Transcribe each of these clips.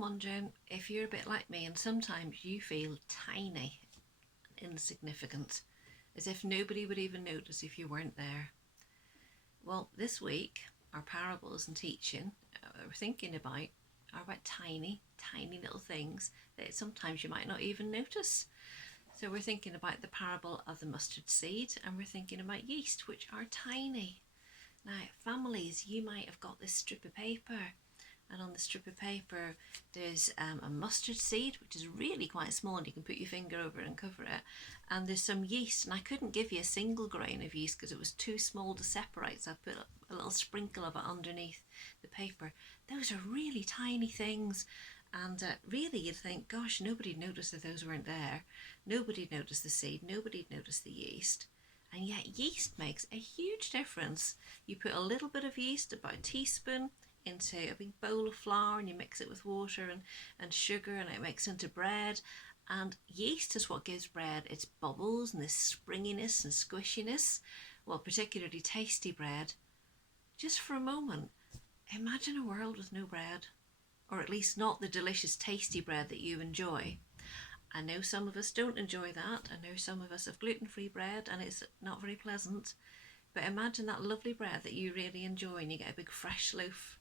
wondering if you're a bit like me and sometimes you feel tiny and insignificant, as if nobody would even notice if you weren't there. Well, this week, our parables and teaching we're thinking about are about tiny little things that sometimes you might not even notice. So we're thinking about the parable of the mustard seed, and we're thinking about yeast, which are tiny. Now, families, you might have got this strip of paper, and on the strip of paper there's a mustard seed, which is really quite small, and you can put your finger over it and cover it, and there's some yeast, and I couldn't give you a single grain of yeast because it was too small to separate, so I put a little sprinkle of it underneath the paper. Those are really tiny things, and really you'd think, gosh, nobody'd notice that those weren't there. Nobody'd notice the seed, nobody'd notice the yeast. And yet yeast makes a huge difference. You put a little bit of yeast, about a teaspoon, into a big bowl of flour, and you mix it with water and sugar, and it makes into bread. And yeast is what gives bread its bubbles and this springiness and squishiness. Well, particularly tasty bread. Just for a moment, imagine a world with no bread, or at least not the delicious tasty bread that you enjoy. I know some of us don't enjoy that. I know some of us have gluten-free bread and it's not very pleasant. But imagine that lovely bread that you really enjoy, and you get a big fresh loaf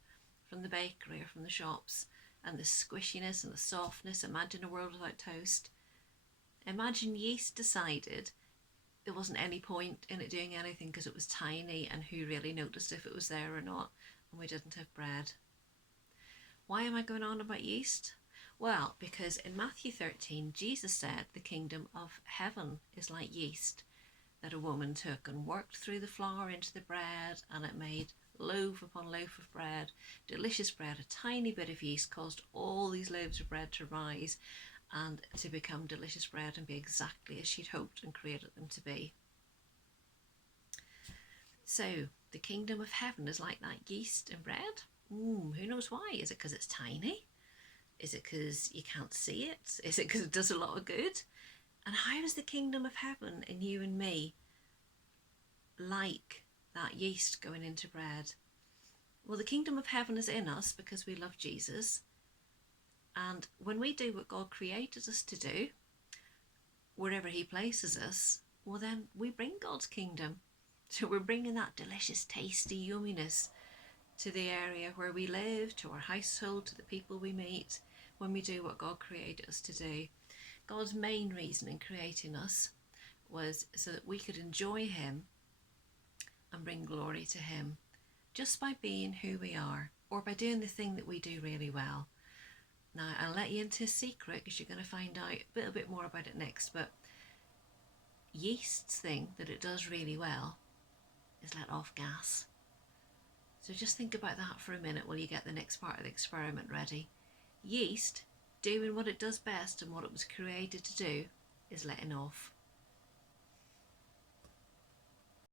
from the bakery or from the shops, and the squishiness and the softness. Imagine a world without toast. Imagine yeast decided there wasn't any point in it doing anything because it was tiny, and who really noticed if it was there or not, and we didn't have bread. Why am I going on about yeast? Well, because in Matthew 13, Jesus said the kingdom of heaven is like yeast that a woman took and worked through the flour into the bread, and it made loaf upon loaf of bread, delicious bread. A tiny bit of yeast caused all these loaves of bread to rise and to become delicious bread and be exactly as she'd hoped and created them to be. So the kingdom of heaven is like that yeast and bread. Who knows why? Is it because it's tiny? Is it because you can't see it? Is it because it does a lot of good? And how is the kingdom of heaven in you and me like that yeast going into bread? Well, the kingdom of heaven is in us because we love Jesus. And when we do what God created us to do, wherever he places us, well, then we bring God's kingdom. So we're bringing that delicious, tasty yumminess to the area where we live, to our household, to the people we meet, when we do what God created us to do. God's main reason in creating us was so that we could enjoy him and bring glory to him, just by being who we are, or by doing the thing that we do really well. Now, I'll let you into a secret because you're going to find out a little bit more about it next, but yeast's thing that it does really well is let off gas. So just think about that for a minute while you get the next part of the experiment ready. Yeast, doing what it does best and what it was created to do, is letting off